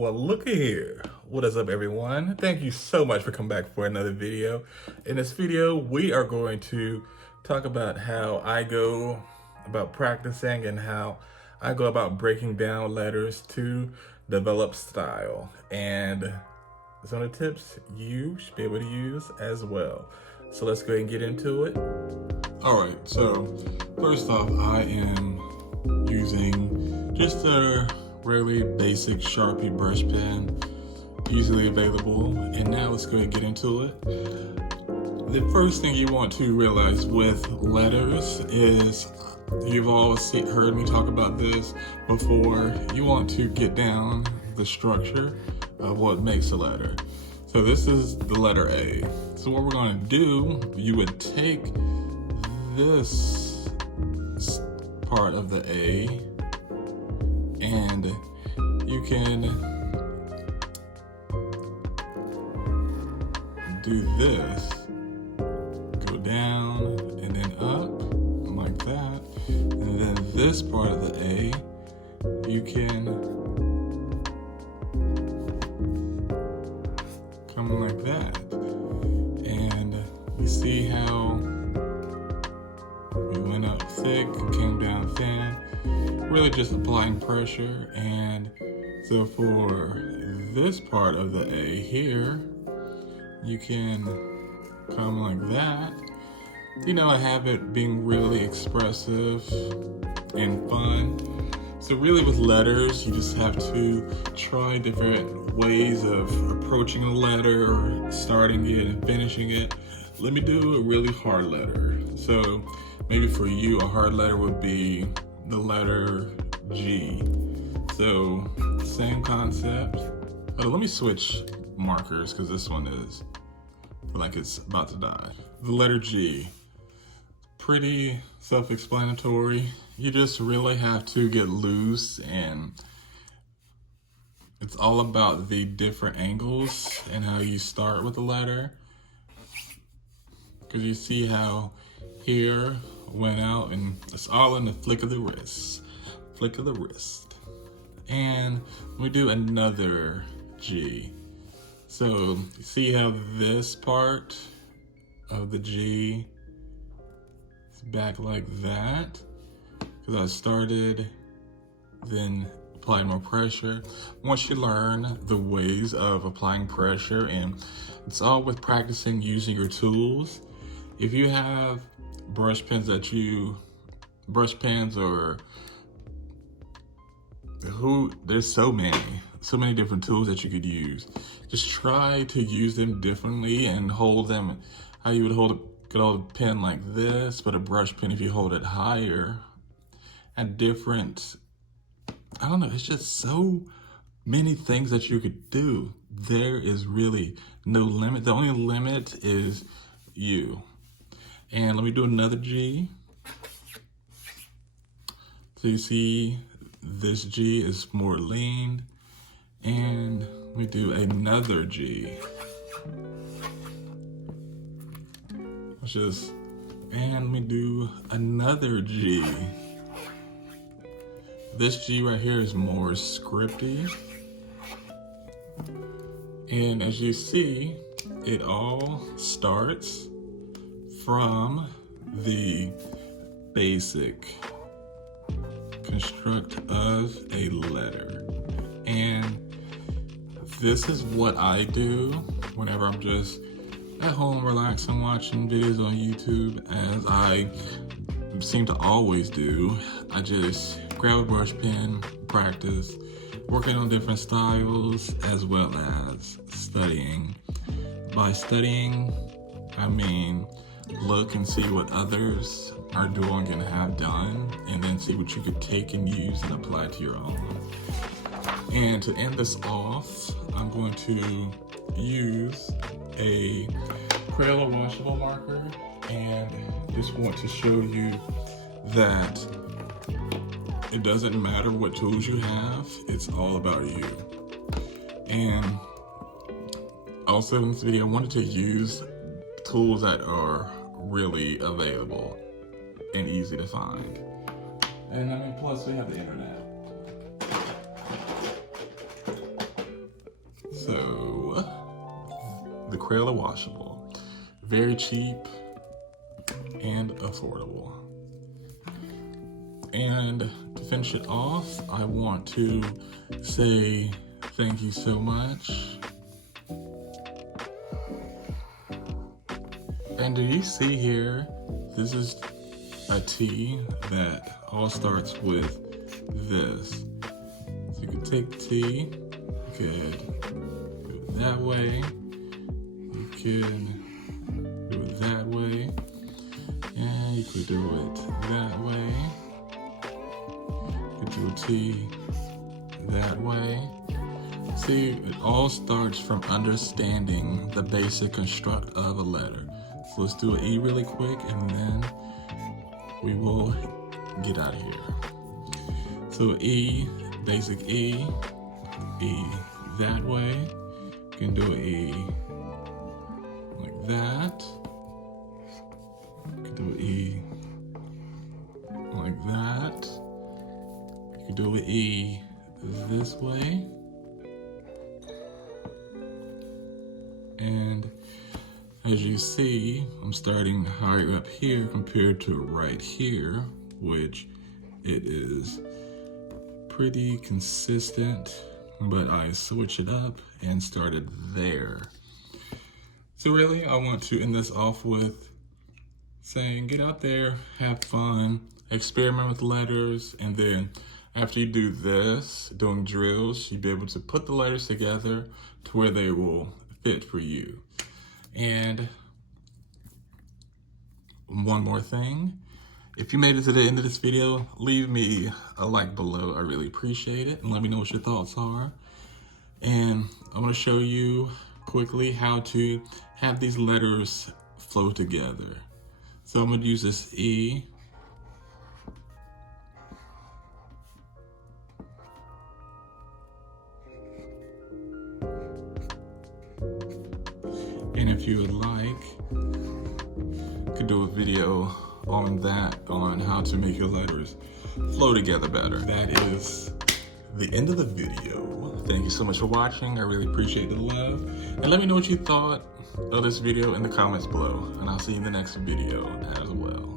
Well, looky here. What is up, everyone? Thank you so much for coming back for another video. In this video, we are going to talk about how I go about practicing and how I go about breaking down letters to develop style. And some of the tips you should be able to use as well. So let's go ahead and get into it. All right, so first off, I am using just a really basic Sharpie brush pen, easily available. And now let's go ahead and get into it. The first thing you want to realize with letters is, you've all heard me talk about this before, you want to get down the structure of what makes a letter. So this is the letter A. So what we're going to do, you would take this part of the A and you can do this, go down and then up like that, and then this part of the A you can come like that, and you see how we went up thick, came down thin, really just applying pressure. And so for this part of the A here, you can come like that. You know, I have it being really expressive and fun. So really with letters, you just have to try different ways of approaching a letter, or starting it and finishing it. Let me do a really hard letter. So maybe for you, a hard letter would be the letter G. So same concept. Oh, let me switch markers because this one is like it's about to die. The letter G, pretty self-explanatory. You just really have to get loose, and it's all about the different angles and how you start with the letter. Because you see how here went out, and it's all in the flick of the wrist. Flick of the wrist. And we do another G. So you see how this part of the G is back like that, because I started, then applied more pressure. Once you learn the ways of applying pressure, and it's all with practicing using your tools. If you have brush pens or there's so many different tools that you could use. Just try to use them differently and hold them how you would could hold a pen like this, but a brush pen, if you hold it higher, at different, I don't know, it's just so many things that you could do. There is really no limit. The only limit is you. And let me do another G. So you see this G is more lean. And we do another G. And we do another G. This G right here is more scripty. And as you see, it all starts from the basic construct of a letter. And this is what I do whenever I'm just at home relaxing, watching videos on YouTube, as I seem to always do. I just grab a brush pen, practice, working on different styles, as well as studying. By studying, I mean look and see what others are doing and have done, and then see what you could take and use and apply to your own. And to end this off, I'm going to use a Crayola washable marker, and just want to show you that it doesn't matter what tools you have, it's all about you. And also in this video, I wanted to use tools that are really available and easy to find. And I mean, plus we have the internet. So, the Crayola washable, very cheap and affordable. And to finish it off, I want to say thank you so much. And do you see here, this is a T that all starts with this. So you could take T, you could do it that way, you could do it that way, and you could do it that way. You could do a T that way. See, it all starts from understanding the basic construct of a letter. So let's do an E really quick and then we will get out of here. So E, basic E that way. You can do an E like that. You can do an E like that. You can do an E this way. And as you see, I'm starting higher up here compared to right here, which it is pretty consistent, but I switched it up and started there. So really, I want to end this off with saying, get out there, have fun, experiment with letters, and then after you do this, doing drills, you'll be able to put the letters together to where they will fit for you. And one more thing, if you made it to the end of this video, leave me a like below. I really appreciate it, and let me know what your thoughts are. And I'm going to show you quickly how to have these letters flow together. So I'm going to use this E. And if you would like, I could do a video on that, on how to make your letters flow together better. That is the end of the video. Thank you so much for watching. I really appreciate the love. And let me know what you thought of this video in the comments below. And I'll see you in the next video as well.